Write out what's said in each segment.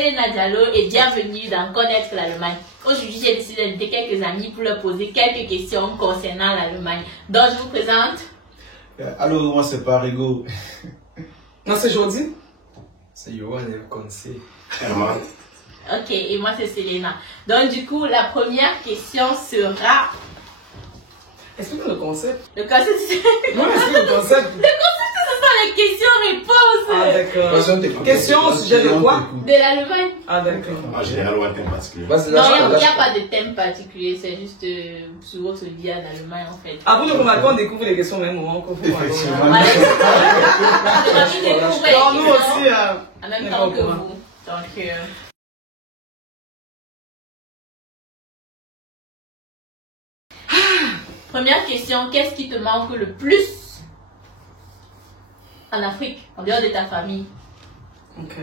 Selena Diallo et bienvenue dans Connaître l'Allemagne. Aujourd'hui, j'ai décidé d'inviter quelques amis pour leur poser quelques questions concernant l'Allemagne. Donc, je vous présente. Alors, moi, c'est pas Rigo. Non, c'est Jordi. C'est Johan et Konse. Ok, et moi, c'est Selena. Donc, du coup, la première question sera... Explique le concept. Le concept, c'est... Non, explique le concept. Le concept, ce sont les questions-réponses. Ah, d'accord. Question au sujet de quoi? De l'Allemagne. Ah, d'accord. En général, ou un thème particulier. Non, il n'y a pas de thème particulier, c'est juste sur votre vie en Allemagne, en fait. Ah, vous le remarquez, on découvre les questions au même moment qu'on vous Effectivement. Voilà. J'ai envie de découvrir Non, les nous questions aussi, en même temps que vous. Donc, première question, qu'est-ce qui te manque le plus en Afrique, en dehors de ta famille? Ok.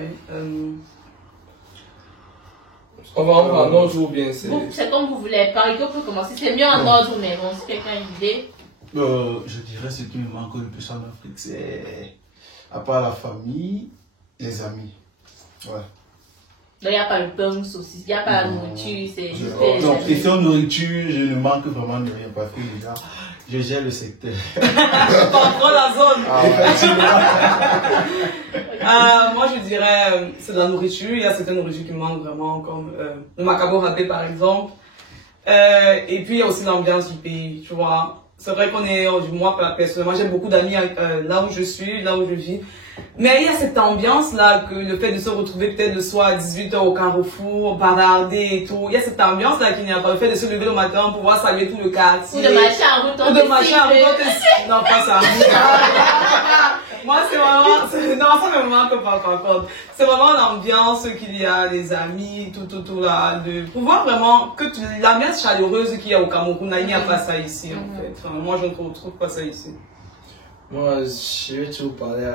On va en parler un autre ou bien c'est... C'est comme vous voulez. Par exemple, pour commencer, c'est mieux en ordre, mais bon, si quelqu'un a une idée. Je dirais ce qui me manque le plus en Afrique, c'est, à part la famille, les amis. Ouais. Donc, il n'y a pas le pain, saucisse, il n'y a pas la nourriture, c'est juste Donc, question nourriture, je ne manque vraiment de rien parce que déjà, je gère le secteur. Contrôle la zone. Moi, je dirais, c'est de la nourriture. Il y a certaines nourritures qui me manquent vraiment, comme le macabo râpé, par exemple. Et puis, il y a aussi l'ambiance du pays, tu vois. C'est vrai qu'on est, moi, personnellement, j'ai beaucoup d'amis là où je suis, là où je vis. Mais il y a cette ambiance-là, que le fait de se retrouver peut-être le soir à 18 h au carrefour, bavarder et tout. Il y a cette ambiance-là qu'il n'y a pas. Le fait de se lever le matin pour pouvoir saluer tout le quartier. Ou de marcher en route. Ou de marcher en route. Non, pas ça. Moi, c'est vraiment, non, ça me manque pas encore. C'est vraiment l'ambiance qu'il y a, les amis, tout là, de pouvoir vraiment, que l'ambiance chaleureuse qu'il y a au Cameroun, il n'y a pas ça ici, en fait. Enfin, moi, je ne trouve pas ça ici. Moi, je vais toujours parler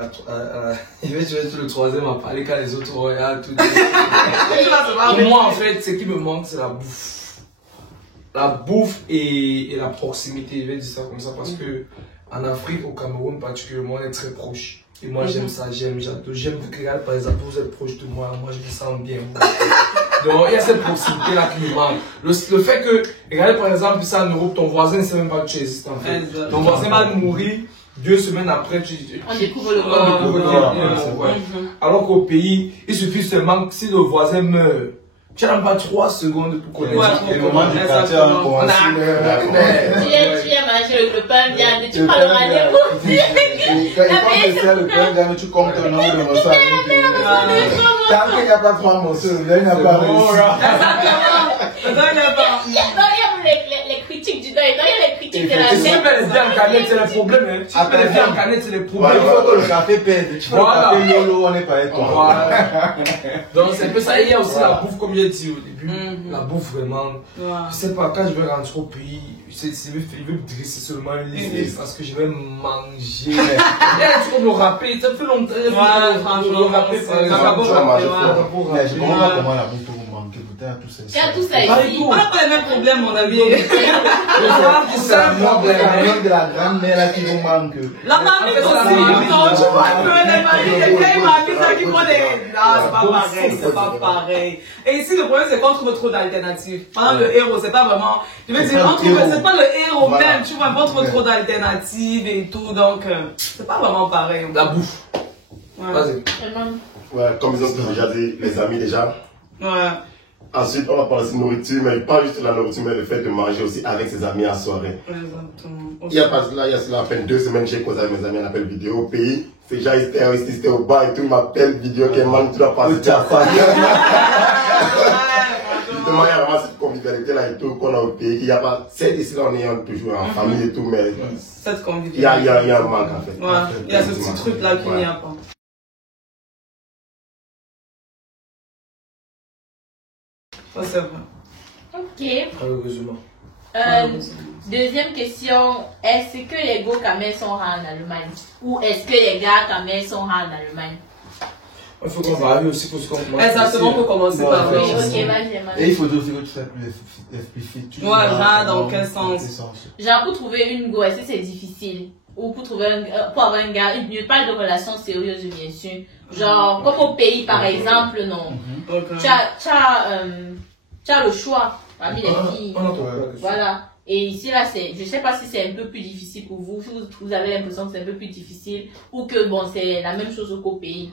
je vais toujours être le troisième à parler quand les autres regardent tout. Pour moi, en fait, ce qui me manque, c'est la bouffe. La bouffe et la proximité, je vais dire ça comme ça, parce que en Afrique, au Cameroun particulièrement, on est très proche. Et moi, j'aime ça, j'aime que, regarde, par exemple, vous êtes proche de moi, moi, je me sens bien. Donc, il y a cette proximité-là qui me manque. Le fait que, regardez, par exemple, ça en Europe, ton voisin ne sait même pas que tu existes, en fait. Ton voisin va mourir. 2 semaines après, on découvre le corps. Alors qu'au pays, il suffit seulement que si le voisin meurt, tu n'as même pas 3 secondes pour connaître. Et le moment du quartier a commencé. Tu viens manger le pain, tu prends le rendez-vous. Quand tu sers le pain, tu comptes ton nombre de morceaux. Tant qu'il n'y a pas 3 morceaux, il n'y a pas les critiques du deuil, il y a les critiques de la scène. Si tu mets les viandes en canette, c'est le problème. Si tu mets les viandes en canette, c'est le problème. Il faut que le café pèse. Tu peux le café Lolo, on n'est pas avec toi. Donc c'est un peu ça. Il y a aussi la bouffe, comme j'ai dit au début. La bouffe vraiment. Je sais pas, quand je vais rentrer au pays, il veut me dresser seulement une liste parce que je vais manger. Il y a toujours le râpé. Ça fait longtemps. Le râpé, par exemple. Je ne comprends pas comment la bouffe peut vous manquer. Il y a tout ça ici. On n'a pas les mêmes problèmes, mon ami. C'est la de la grand-mère qui vous manque. La mamie aussi, non, tu vois un peu les mamies, les vieilles mamies qui font des... Non, c'est pas pareil, c'est pas pareil. Et ici, le problème, c'est qu'on trouve trop d'alternatives. Pendant le héros, c'est pas vraiment... Je veux dire, c'est pas le héros même, tu vois, on trouve trop d'alternatives et tout, donc c'est pas vraiment pareil. La bouffe. Vas-y. Ouais, comme ils ont déjà dit, les amis déjà. Ouais. Ensuite, on va parler de nourriture, mais pas juste la nourriture, mais le fait de manger aussi avec ses amis à soirée. Exactement. Il y a pas cela, il y a cela à peine 2 semaines, j'ai causé avec mes amis, on appelle vidéo au pays. Ces gens, ils étaient au bar et tout, ils m'appellent vidéo, qu'elle manque, tu dois passer à ça. Justement, il y a vraiment cette convivialité-là et tout qu'on a au pays, qu'il n'y a pas, c'est ici là, on est toujours en famille et tout, mais cette convivialité. Il y a un manque en fait. Ouais, il y a ce petit truc-là qu'il n'y a pas. Ça, c'est vrai. Ok. Deuxième question, est-ce que les go camels sont rares en Allemagne? Ou est-ce que les gars camels sont rares en Allemagne? Il faut qu'on va aussi pour ce qu'on commence. Exactement, pour commencer par oui, ok, vas-y. Et il faut aussi que tu sois plus explicite. Ouais, genre, dans quel sens? Genre, pour trouver une go, est-ce que c'est difficile? ou pour avoir un gars, je parle de relations sérieuses bien sûr. Genre, comme au pays par exemple, non. Tu as le choix parmi les filles. Voilà. Et ici, là, je ne sais pas si c'est un peu plus difficile pour vous, si vous avez l'impression que c'est un peu plus difficile, ou que bon, c'est la même chose qu'au pays,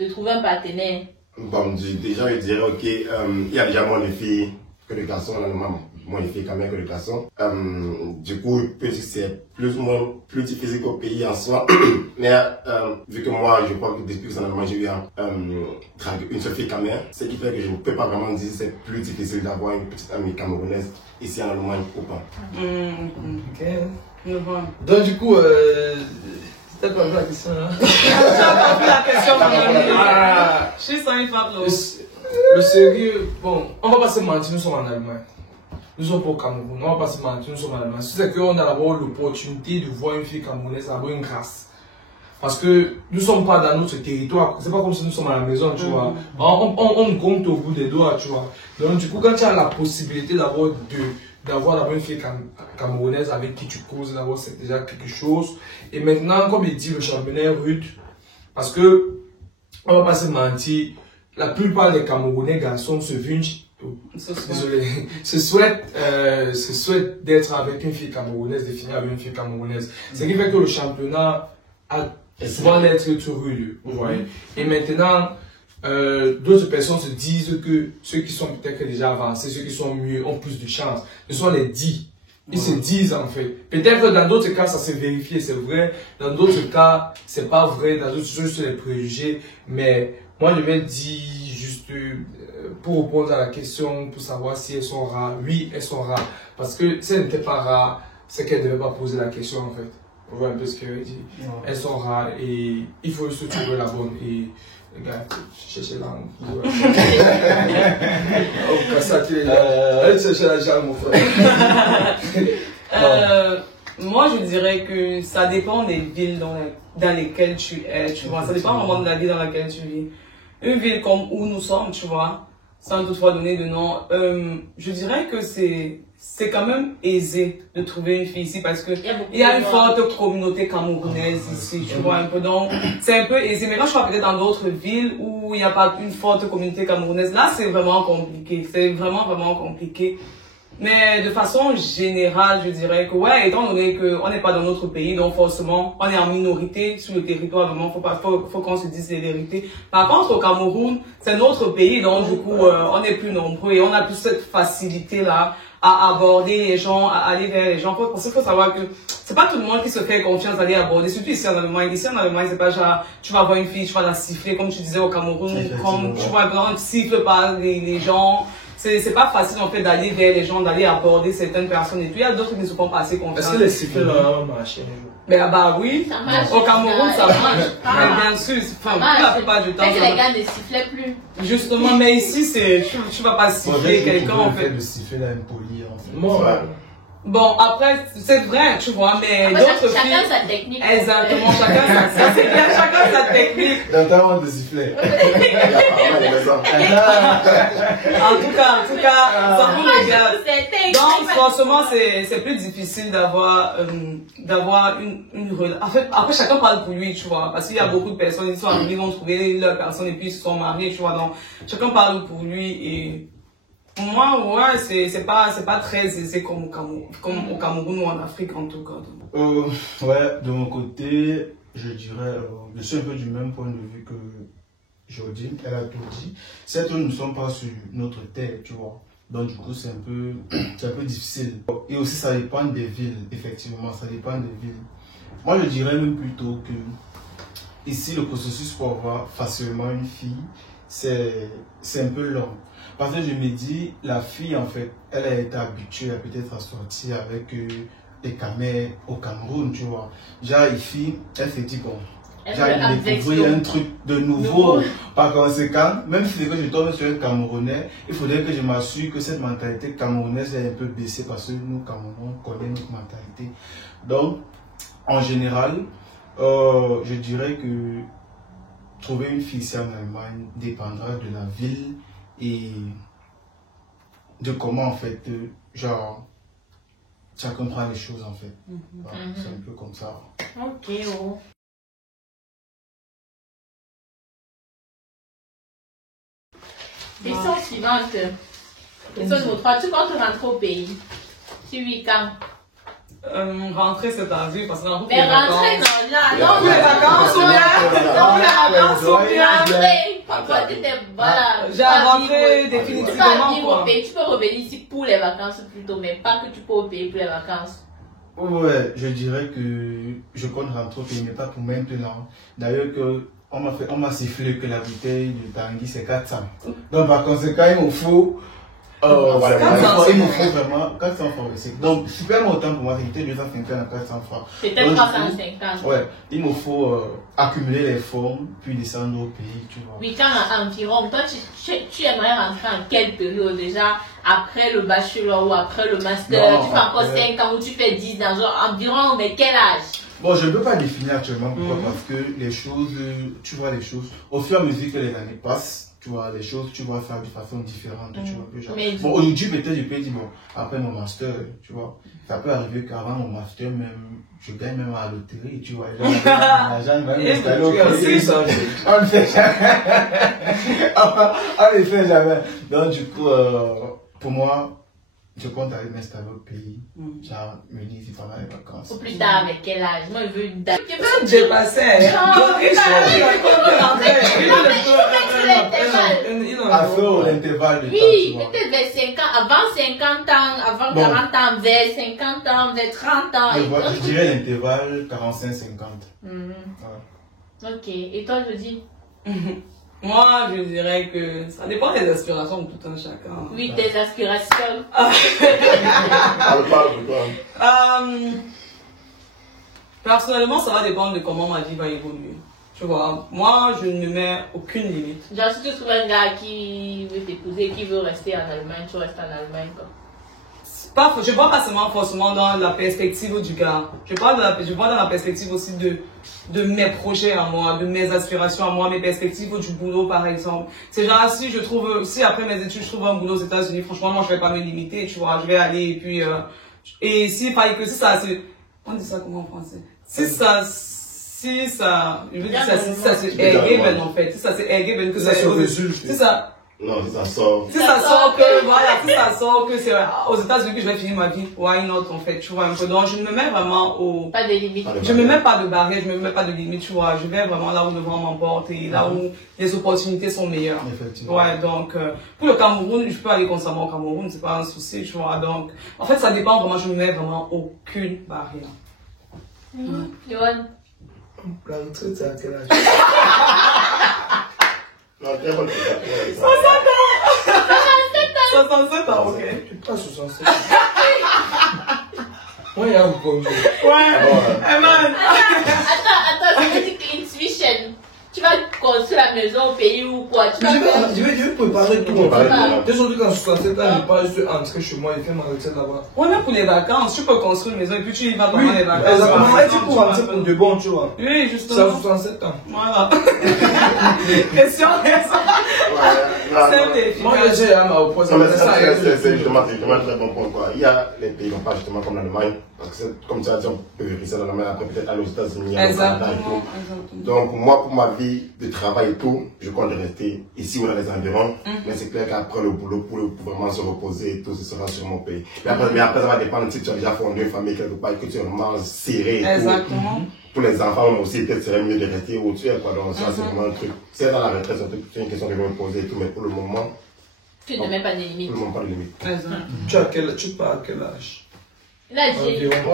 de trouver un partenaire. Bon, déjà, je dirais, ok, il y a déjà moins de filles que de garçons, normalement, moins de filles quand même que de garçons. Du coup, c'est plus ou moins plus difficile qu'au pays en soi. Mais vu que moi, je crois que depuis que normalement j'ai eu une seule fille caméra, ce qui fait que je ne peux pas vraiment dire que c'est plus difficile d'avoir une petite amie camerounaise ici en Allemagne ou pas. Ok. Donc du coup, c'était pas la question là. Tu as pas vu la question, je suis sans une femme. Le sérieux, bon, on va pas se mentir, nous sommes en Allemagne. Nous sommes pas au Cameroun, on va pas se mentir, nous sommes en Allemagne. C'est qu'on a d'abord l'opportunité de voir une fille camerounaise, ça a une grâce. Parce que nous ne sommes pas dans notre territoire, c'est pas comme si nous sommes à la maison, tu vois. On compte au bout des doigts, tu vois. Donc du coup, quand tu as la possibilité d'avoir une fille camerounaise avec qui tu causes, d'abord c'est déjà quelque chose. Et maintenant, comme il dit le championnat rude, parce que, on va pas se mentir, la plupart des Camerounais garçons se souhaitent d'être avec une fille camerounaise, de finir avec une fille camerounaise. Ce qui fait que le championnat a souvent d'être rude, vous voyez. Et maintenant, d'autres personnes se disent que ceux qui sont peut-être déjà avancés, ceux qui sont mieux, ont plus de chance. Ce sont les dits. Ils se disent en fait. Peut-être que dans d'autres cas, ça s'est vérifié, c'est vrai. Dans d'autres cas, c'est pas vrai. Dans d'autres choses, c'est des préjugés. Mais moi, je vais dire juste pour répondre à la question, pour savoir si elles sont rares. Oui, elles sont rares. Parce que si elles n'étaient pas rares, c'est qu'elles ne devaient pas poser la question en fait. Vous voyez un peu ce que je dis. Elles sont rares et il faut juste trouver la bonne. Et regarde, chercher l'angle. Allez chercher la jambe, mon frère. Moi, je dirais que ça dépend des villes dans lesquelles tu es, tu vois. Ça dépend vraiment de la ville dans laquelle tu vis. Une ville comme où nous sommes, tu vois, sans toutefois donner de nom, je dirais que c'est quand même aisé de trouver une fille ici parce que il y a une forte communauté camerounaise ici, tu vois un peu. Donc, c'est un peu aisé. Mais quand je vois peut-être dans d'autres villes où il n'y a pas une forte communauté camerounaise, là, c'est vraiment compliqué. C'est vraiment, vraiment compliqué. Mais de façon générale, je dirais que, ouais, étant donné qu'on n'est pas dans notre pays, donc forcément, on est en minorité sur le territoire, vraiment, faut qu'on se dise les vérités. Par contre, au Cameroun, c'est notre pays, donc du coup, on est plus nombreux et on a plus cette facilité-là à aborder les gens, à aller vers les gens. Parce qu'il faut savoir que c'est pas tout le monde qui se fait confiance d'aller aborder, surtout ici en Allemagne. Ici en Allemagne, c'est pas genre, tu vas voir une fille, tu vas la siffler, comme tu disais au Cameroun, comme tu vois, on ne siffle pas les gens. C'est pas facile en fait d'aller vers les gens, d'aller aborder certaines personnes et tout. Il y a d'autres qui ne se font pas assez confiance. Est-ce que les sifflets là marchent? Ben bah oui, Ça marche. au Cameroun ça marche. Mais bien sûr, enfin, la plupart du temps. Parce que les gars ne sifflaient plus. Justement, mais ici tu vas pas siffler quelqu'un en fait. Le sifflet là impoli en fait. Moi, Bon, après, c'est vrai, tu vois, mais d'autres filles... Chacun sa technique. Exactement, chacun c'est bien, chacun sa technique. Dans ta honte de sifflet. En tout cas, ça vous regarde. Donc, forcément, c'est plus difficile d'avoir une relation. En fait, après, chacun parle pour lui, tu vois, parce qu'il y a beaucoup de personnes, ils sont arrivés, ils vont trouver leur personne et puis ils se sont mariés, tu vois, donc, chacun parle pour lui et... Moi, ouais, c'est pas très aisé comme au Cameroun ou en Afrique en tout cas. Ouais, de mon côté, je dirais, je suis un peu du même point de vue que Jodine, elle a tout dit. Certes, nous ne sommes pas sur notre terre, tu vois. Donc du coup, c'est un peu difficile. Et aussi, ça dépend des villes, effectivement, ça dépend des villes. Moi, je dirais même plutôt que ici, le processus pour avoir facilement une fille, c'est un peu long. Parce que je me dis, la fille, en fait, elle a été habituée à peut-être à sortir avec les camés au Cameroun, tu vois. Genre, ici, elle s'est dit, bon, j'ai découvert un truc de nouveau. Par conséquent, même si je tombe sur un Camerounais, il faudrait que je m'assure que cette mentalité camerounaise est un peu baissée parce que nous, Camerounais, on connaît notre mentalité. Donc, en général, je dirais que trouver une fille ici en Allemagne dépendra de la ville et de comment en fait, genre, chacun prend les choses en fait. Voilà, c'est un peu comme ça. Ok, oh. Question suivante. Question numéro 3. Tu comptes rentrer au pays? Si oui, quand? Rentrer cette année, parce que mais rentrer, non, là, non, les vacances ou bien? Non, les vacances ou bien? Voilà. J'ai rentré définitivement. Tu peux revenir ici pour les vacances plutôt, mais pas que tu peux au pays pour les vacances. Ouais, je dirais que je compte rentrer au pays, mais pas pour maintenant. D'ailleurs, on m'a sifflé que la bouteille de Tanguy c'est 400. Donc par conséquent, il me faut. Il me faut vraiment 400 francs. Donc super longtemps pour moi, c'était 250 à 400 francs. C'était 350. Ouais, il me faut accumuler les fonds, puis descendre au pays, tu vois. Oui, quand environ, toi tu aimerais rentrer en quelle période déjà? Après le bachelor ou après le master? Non, tu fais encore 5 ans ou tu fais 10 ans, genre environ, mais quel âge? Bon, je ne peux pas définir actuellement pourquoi, parce que les choses, tu vois les choses, au fur et à mesure que les années passent, tu vois, les choses, tu vas faire de façon différente, tu vois. Genre. Bon, aujourd'hui, peut-être, je peux dire, bon, après mon master, tu vois, ça peut arriver qu'avant mon master, même, je gagne même à la loterie, tu vois. L'argent va m'installer au pays. On ne fait jamais. On ne fait jamais. Donc, du coup, pour moi, je compte aller m'installer au pays. Genre, me dire si pendant les vacances. Ou plus tard, avec quel âge? Moi, je veux une date. J'ai passé. L'intervalle de temps. Oui, peut-être vers 5 ans, avant 50 ans, avant 40 ans, vers 50 ans, vers 30 ans. Je dirais l'intervalle 45-50. Ok, et toi, je dis? Moi, je dirais que ça dépend des aspirations de tout un chacun. Oui, tes aspirations. Personnellement, ça va dépendre de comment ma vie va évoluer. Tu vois, moi, je ne me mets aucune limite. Genre, si tu trouves un gars qui veut t'épouser, qui veut rester en Allemagne, tu restes en Allemagne, quoi. Je ne vois pas seulement forcément dans la perspective du gars. Je vois dans la perspective aussi de mes projets à moi, de mes aspirations à moi, mes perspectives du boulot par exemple. C'est genre si après mes études je trouve un boulot aux États-Unis, franchement moi je vais pas me limiter, tu vois, je vais aller et puis et si ça c'est, on dit ça comment en français? Si ça je veux dire si ça c'est ergeben en fait, si ça c'est ergeben que ça c'est ça. Non, si ça sort. Si ça sort que c'est aux États-Unis que je vais finir ma vie, why not en fait, tu vois un peu. Donc je ne me mets vraiment pas de limite. Je me mets pas de barrière, je me mets pas de limite, tu vois. Je vais vraiment là où le vent m'emporte et là où les opportunités sont meilleures. Effectivement. Ouais, donc pour le Cameroun, je peux aller constamment au Cameroun, c'est pas un souci, tu vois. Donc en fait ça dépend vraiment, je me mets vraiment aucune barrière. Johan. La retraite c'est à quel âge? Non, très bonne question. 67 ans, ok. Pas 67 ans. Moi, il y a un bon jour. Ouais, man. Attends, c'est une intuition. Tu vas construire la maison au pays ou quoi? Je vais préparer tout. Aujourd'hui, quand 67 ans, je suis entré chez moi, il fait ma retraite là-bas. Ouais, même pour les vacances, tu peux construire une maison et puis tu y vas pendant les vacances. Exactement, tu peux rentrer pour de bon, tu vois. Oui, justement. C'est à 67 ans. Voilà. Question. Moi, j'ai à ma opposition. C'est justement très bon point. Il y a les pays, pas justement comme l'Allemagne, parce que comme tu as dit, on peut vérifier l'Allemagne, après peut-être aller aux États-Unis, au Canada et tout. Donc, moi, pour ma vie de travail et tout, je compte rester ici ou dans les environs. Mais c'est clair qu'après le boulot, pour vraiment se reposer et tout, ce sera sur mon pays. Mais après, ça va dépendre si tu as déjà fondé une famille quelque part et que tu es vraiment serré et tout. Exactement. Pour les enfants aussi, peut-être serait mieux de rester où tu es, quoi. Donc, ça, c'est vraiment un truc. C'est dans la retraite, c'est une question que je vais me poser et tout, mais pour le moment. Tu ne mets pas de limite. Pour le moment, pas de limite. Tu pars à quel âge? Là, j'ai. Peut-être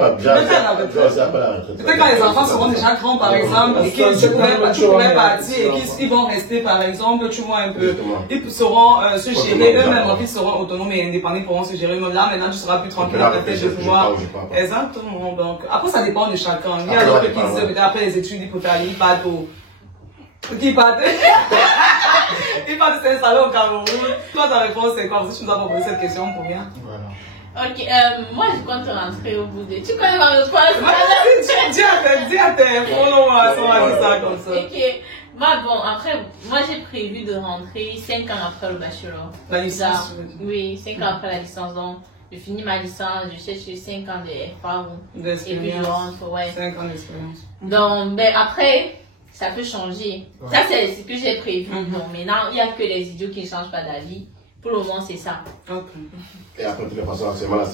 quand les enfants seront déjà grands, par exemple, et qu'ils pourraient partir et qu'ils vont rester, par exemple, tu vois un peu. Ils sauront se gérer eux-mêmes, ils seront autonomes et indépendants, ils pourront se gérer eux-mêmes. Là, maintenant, tu seras plus tranquille dans ta tête de pouvoir. Exactement. Donc, après, ça dépend de chacun. Il y a d'autres qui disent, peut-être après les études, ils partent au. Ils partent s'installer au Cameroun. Toi, ta réponse, c'est quoi? Parce que tu nous as proposé cette question pour rien. Ok, moi je compte rentrer au bout de. Tu connais ma réponse? Dis à tes followers, on va dire ça comme ça. Ok, moi bon, après, moi j'ai prévu de rentrer 5 ans après le bachelor. La licence? Oui, 5 ans après la licence. Donc, je finis ma licence, je cherche 5 ans de FA et puis je rentre, ouais. 5 ans d'expérience. Donc, ben après, ça peut changer. Ouais. Ça, c'est ce que j'ai prévu. Donc maintenant, il n'y a que les idiots qui ne changent pas d'avis. Pour le moment, c'est ça. Okay. Et après, de toute façon, actuellement, la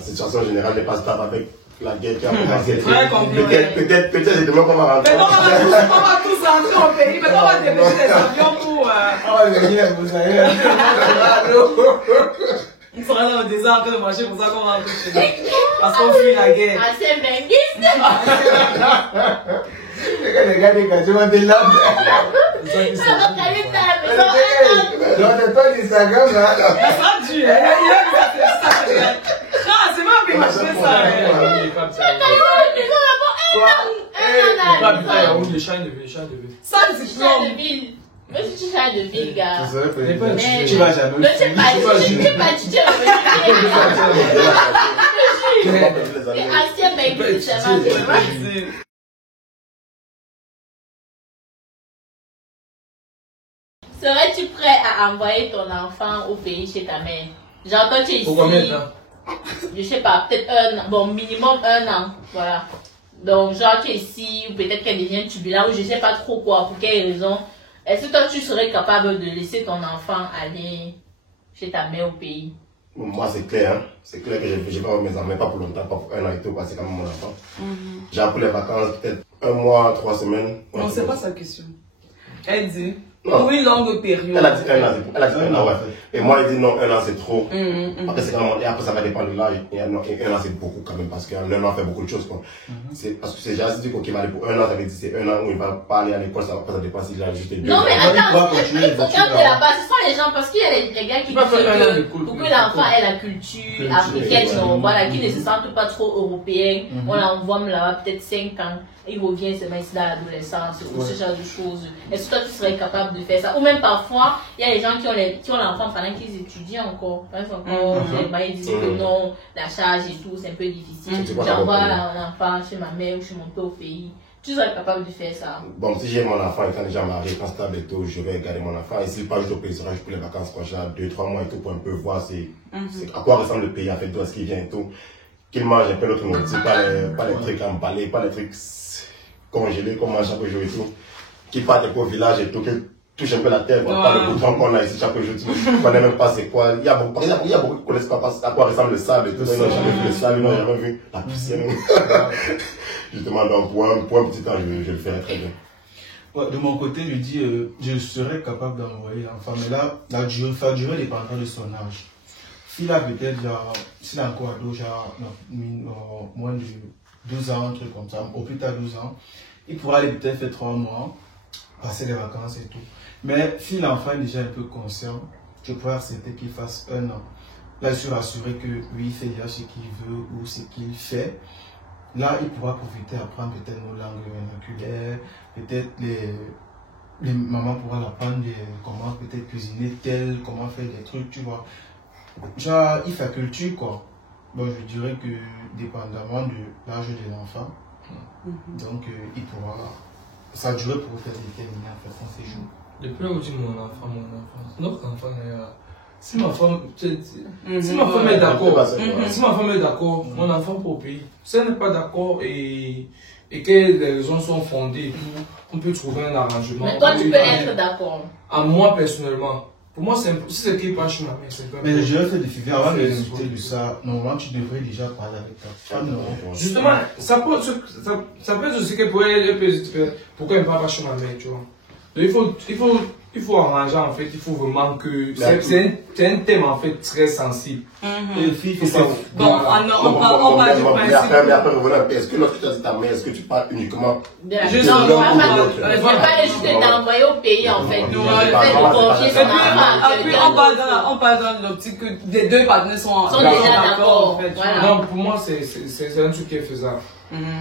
situation générale n'est pas stable avec la guerre qui a commencé. Peut-être, c'est demain qu'on va rentrer. On va tous rentrer au pays. Maintenant, on va dépêcher les avions pour. On sera dans le désert en train de marcher, pour ça qu'on va rentrer chez nous. Parce qu'on fuit la guerre. Ah, c'est benguiste. Les gars, je vais te là. Ça va caler ta maison. Non, c'est pas d'Instagram, là. Ça sera dur. Il a ça. Non, c'est pas bien marcher ça. Ça, c'est pas de ville. Mais si tu changes de ville, gars. Mais tu vas jamais. Ne sais pas, tu vas c'est ancien mec, c'est serais-tu prêt à envoyer ton enfant au pays chez ta mère? Genre, toi, tu es ici. Pour combien de temps? Je sais pas, peut-être 1 an. Bon, minimum 1 an. Voilà. Donc, genre, tu es ici, ou peut-être qu'elle devient turbulente, ou je sais pas trop quoi, pour quelle raison. Est-ce que toi, tu serais capable de laisser ton enfant aller chez ta mère au pays? Moi, c'est clair, hein. C'est clair que je vais pas mes enfants, mais pas pour longtemps, pas pour 1 an et tout, c'est quand même mon enfant. J'ai appris les vacances, peut-être 1 mois, 3 semaines. Non, c'est pas sa question. Elle dit. Pour une longue période. Elle a dit 1 an, ouais. Et moi, elle dit non, 1 an c'est trop. Après, c'est quand même, et après, ça va dépendre de l'âge. Et 1 an, c'est beaucoup quand même, parce qu'un an fait beaucoup de choses, quoi. C'est parce que c'est déjà dit qu'il va aller pour 1 an, ça veut dire c'est 1 an où il va pas aller à l'école, ça dépend s'il a juste 2 ans. Non, mais attends, il faut garder là-bas. Ce sont les gens, parce qu'il y a les gars qui disent que pour que l'enfant ait la culture africaine, voilà, qui ne se sentent pas trop européens, on l'envoie là-bas peut-être 5 ans. Il revient se mettre dans l'adolescence ou ce genre de choses. Est-ce que toi tu serais capable de faire ça? Ou même parfois, il y a des gens qui ont l'enfant pendant qu'ils étudient encore. Par exemple, ils disent que non, la charge et tout, c'est un peu difficile. J'envoie l'enfant chez ma mère ou chez mon père au pays. Tu serais capable de faire ça? Bon, si j'ai mon enfant étant déjà marié, quand stable et tout, je vais garder mon enfant. Et s'il part au pays, sera pour les vacances quand j'ai 2-3 mois et tout pour un peu voir à quoi ressemble le pays, en fait, d'où est-ce qu'il vient et tout. Qu'il mange un peu notre nourriture, pas les trucs emballés, pas les trucs congelés qu'on mange chaque jour et tout. Qu'il parte un peu au village et tout, qu'il touche un peu la terre, pas le bouton qu'on a ici chaque jour. Tu ne connais même pas c'est quoi. Il y a beaucoup qui ne connaissent pas à quoi ressemble le sable et tout. Ils n'ont jamais vu le sable, ils n'ont jamais vu la poussière. Justement, donc pour un petit temps, je le ferai très bien. Ouais, de mon côté, je dis, je serais capable d'envoyer l'enfant, mais là, la durée dépendra de son âge. S'il a peut-être, s'il a encore ado, moins de 12 ans, un truc comme ça, au plus tard 12 ans, il pourra aller peut-être faire 3 mois, passer les vacances et tout. Mais si l'enfant est déjà un peu conscient, je pourrais accepter qu'il fasse 1 an. Là, je suis rassuré que lui, il fait déjà ce qu'il veut ou ce qu'il fait. Là, il pourra profiter, apprendre peut-être nos langues vernaculaires, peut-être les mamans pourront apprendre comment peut-être cuisiner tel, comment faire des trucs, tu vois. Genre, il fait culture, quoi. Bon, je dirais que dépendamment de l'âge de l'enfant, donc il pourra, sa durée pourra être déterminée en fait dans ses jours. Depuis là où tu dis mon enfant, notre enfant est là. Si ma femme est d'accord, mon enfant pour le pays. Si elle n'est pas d'accord et que les raisons sont fondées, on peut trouver un arrangement. Mais toi, tu peux être d'accord. À moi personnellement. Pour moi, si c'est qui passe chez ma mère, c'est pas. Mais je vais faire des figures avant de discuter de ça. Normalement, tu devrais déjà parler avec ta femme. Justement, ça peut être aussi que pourquoi elle ne parle pas chez ma mère, tu vois. Donc, il faut arranger en fait, il faut vraiment que. C'est un thème en fait très sensible. Les filles, c'est bon, on parle du principe. Mais après, revenons, est-ce que lorsque tu as dit ta mère, est-ce que tu parles uniquement de la je ne vais pas juste d'envoyer au pays en fait. Le fait de confier son enfant. On parle dans l'optique que les deux partenaires sont déjà d'accord en fait. Non, pour moi, c'est un truc qui est faisable.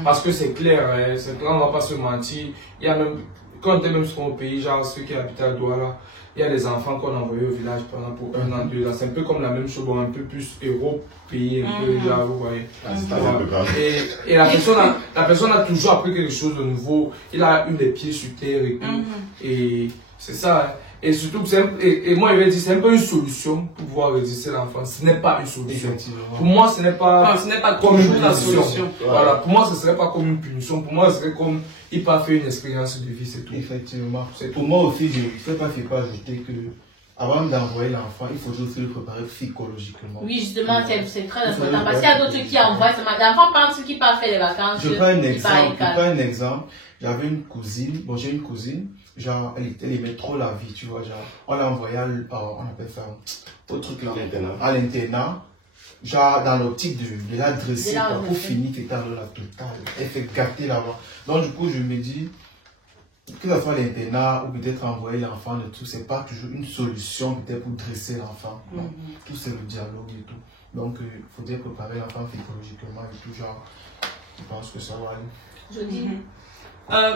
Parce que c'est clair, on ne va pas se mentir. Il y a même. Quand on est même sur mon pays, genre ceux qui habitent à Douala, il y a des enfants qu'on a envoyés au village pendant pour 1 an, 2 ans. C'est un peu comme la même chose, bon, un peu plus européen, un peu, genre, vous voyez. Et la personne a toujours appris quelque chose de nouveau. Il a eu les pieds sur terre et tout. Et c'est ça. Et surtout, et moi, je vais dire, c'est un peu une solution pour pouvoir résister l'enfant. Ce n'est pas une solution. Pour moi, ce n'est pas, enfin, ce n'est pas comme une solution. Voilà, pour moi, ce ne serait pas comme une punition. Pour moi, ce serait comme il peut faire une expérience de vie, c'est tout. Effectivement. Pour moi aussi, je ne sais pas si pas ajouter que avant d'envoyer l'enfant, il faut aussi le préparer psychologiquement. Oui, justement, c'est très important. Parce qu'il y a d'autres qui envoient. L'enfant pense qu'il part faire les vacances. Je prends un exemple. J'avais une cousine, bon, j'ai une cousine, genre, elle aimait trop la vie, tu vois, genre, on l'a envoyée on appelle ça, au truc là, à l'internat, genre, dans l'optique de la dresser, pour finir, c'était la totale. Elle fait gâter là-bas. Donc, du coup, je me dis, que ce soit l'internat ou peut-être envoyer l'enfant et tout, c'est pas toujours une solution peut-être pour dresser l'enfant. Tout c'est le dialogue et tout. Donc il faudrait préparer l'enfant psychologiquement et tout, genre, je pense que ça va aller. Je dis.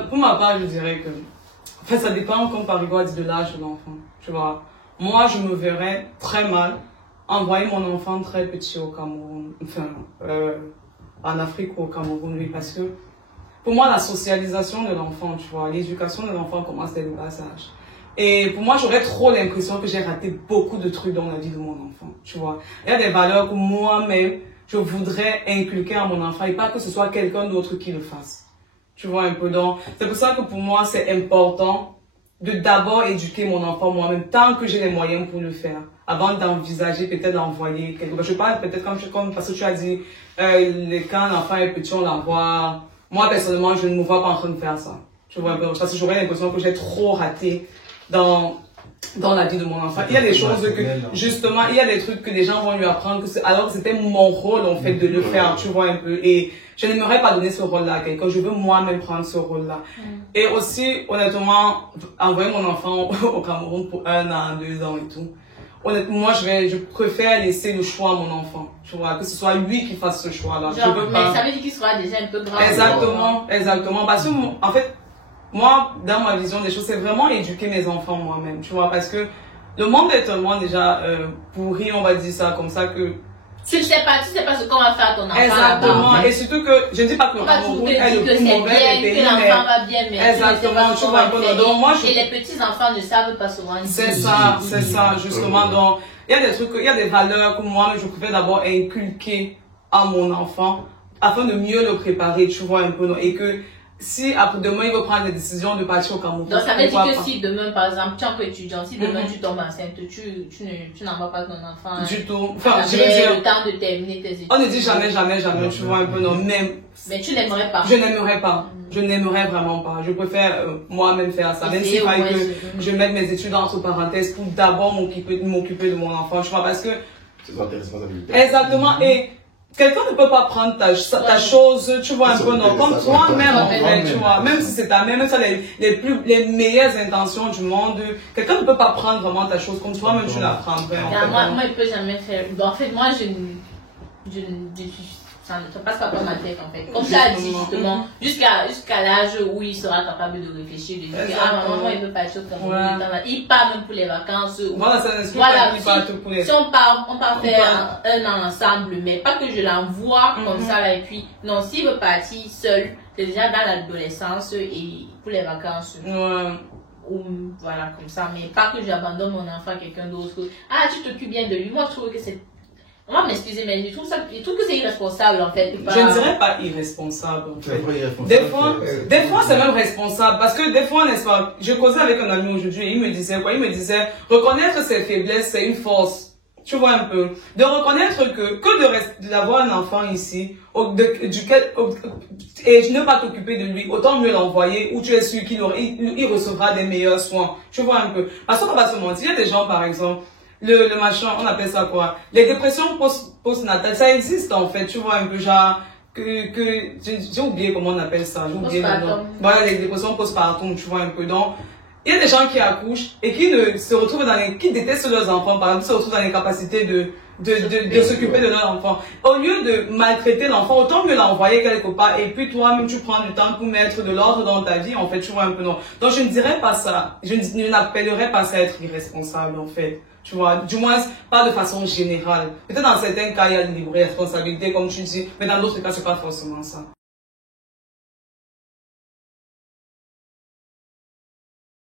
Pour ma part, je dirais que, en fait, ça dépend, comme par rapport de l'âge de l'enfant. Tu vois, moi, je me verrais très mal envoyer mon enfant très petit au Cameroun, enfin, en Afrique ou au Cameroun, oui, parce que pour moi, la socialisation de l'enfant, tu vois, l'éducation de l'enfant commence dès le bas âge. Et pour moi, j'aurais trop l'impression que j'ai raté beaucoup de trucs dans la vie de mon enfant, tu vois. Il y a des valeurs que moi-même, je voudrais inculquer à mon enfant et pas que ce soit quelqu'un d'autre qui le fasse. Tu vois un peu, donc, c'est pour ça que pour moi, c'est important de d'abord éduquer mon enfant moi-même, tant que j'ai les moyens pour le faire, avant d'envisager peut-être d'envoyer quelque chose. Je parle peut-être comme parce que tu as dit, quand l'enfant est petit, on l'envoie. Moi, personnellement, je ne me vois pas en train de faire ça. Tu vois, parce que j'aurais l'impression que j'ai trop raté dans la vie de mon enfant. Il y a des choses que, justement, il y a des trucs que les gens vont lui apprendre, alors que c'était mon rôle, en fait, de le faire, tu vois, un peu. Et je n'aimerais pas donner ce rôle-là à quelqu'un. Je veux moi-même prendre ce rôle-là. Et aussi, honnêtement, envoyer mon enfant au Cameroun pour 1 an, 2 ans et tout. Honnêtement, moi, je préfère laisser le choix à mon enfant. Tu vois, que ce soit lui qui fasse ce choix-là. Mais ça veut dire qu'il sera déjà un peu grand. Exactement. Parce que, en fait, moi, dans ma vision des choses, c'est vraiment éduquer mes enfants moi-même. Tu vois, parce que le monde est tellement déjà pourri, on va dire ça comme ça, que tu ne sais pas ce qu'on va faire à ton enfant. Exactement. Et surtout que, je ne dis pas que le Cameroun est le plus mauvais des pays, que l'enfant va bien, mais exactement, tu vois, donc moi, et les petits enfants ne savent pas souvent. C'est ça, justement. Donc, il y a des trucs, il y a des valeurs que moi, je préfère d'abord inculquer à mon enfant, afin de mieux le préparer, tu vois, un peu, et que, si après demain il veut prendre des décisions de partir au Cameroun. Donc ça veut dire que si demain par exemple tu es encore étudiant, si demain tu tombes enceinte, tu n'envoies pas ton enfant. Du tout. Enfin, je veux dire le temps de terminer tes études. On ne dit jamais, tu vois un peu non. Mais tu n'aimerais pas. Je n'aimerais pas. Je n'aimerais vraiment pas. Je préfère moi-même faire ça. Même s'il fallait que je mette mes études entre parenthèses pour d'abord m'occuper de mon enfant. Tu vois, parce que. C'est tes responsabilités. Exactement. Et quelqu'un ne peut pas prendre ta chose, tu vois, un peu, non, comme toi-même, en fait, tu vois, même si c'est ta mère, même si les meilleures intentions du monde, quelqu'un ne peut pas prendre vraiment ta chose comme toi-même, tu la prendrais. Moi, il peut jamais faire. Bon, en fait, moi, ça ne passe pas par ma tête, en fait. Comme tu as dit, justement, jusqu'à l'âge où il sera capable de réfléchir, de dire, maman, il veut partir comme il part même pour les vacances. Voilà, si on part faire un an ensemble, mais pas que je l'envoie comme ça, là, et puis, non, s'il veut partir seul, c'est déjà dans l'adolescence et pour les vacances. Ou voilà, comme ça, mais pas que j'abandonne mon enfant à quelqu'un d'autre. Ah, tu t'occupes bien de lui. Moi, je trouve que c'est. On va m'excuser, mais je trouve que c'est irresponsable en fait. Je ne dirais pas irresponsable. En fait. Des fois c'est même responsable parce que des fois, n'est-ce pas, je causais avec un ami aujourd'hui et il me disait quoi? Il me disait, reconnaître ses faiblesses, c'est une force. Tu vois un peu. De reconnaître que d'avoir un enfant ici, et ne pas t'occuper de lui, autant mieux l'envoyer où tu es sûr qu'il recevra des meilleurs soins. Tu vois un peu. Parce qu'on va se mentir, il y a des gens par exemple, le machin, on appelle ça quoi? Les dépressions postnatales, ça existe en fait, tu vois un peu, genre, j'ai oublié comment on appelle ça, j'ai oublié le nom. Voilà, les dépressions postpartum, tu vois un peu. Donc, il y a des gens qui accouchent et qui se retrouvent qui détestent leurs enfants, par exemple, se retrouvent dans l'incapacité de s'occuper de leur enfant. Au lieu de maltraiter l'enfant, autant mieux l'envoyer quelque part et puis toi-même tu prends le temps pour mettre de l'ordre dans ta vie, en fait, tu vois un peu, non. Donc, je ne dirais pas ça, je n'appellerais pas ça être irresponsable, en fait. Tu vois, du moins, pas de façon générale. Peut-être dans certains cas, il y a une libre responsabilité, comme tu dis, mais dans d'autres cas, c'est pas forcément ça.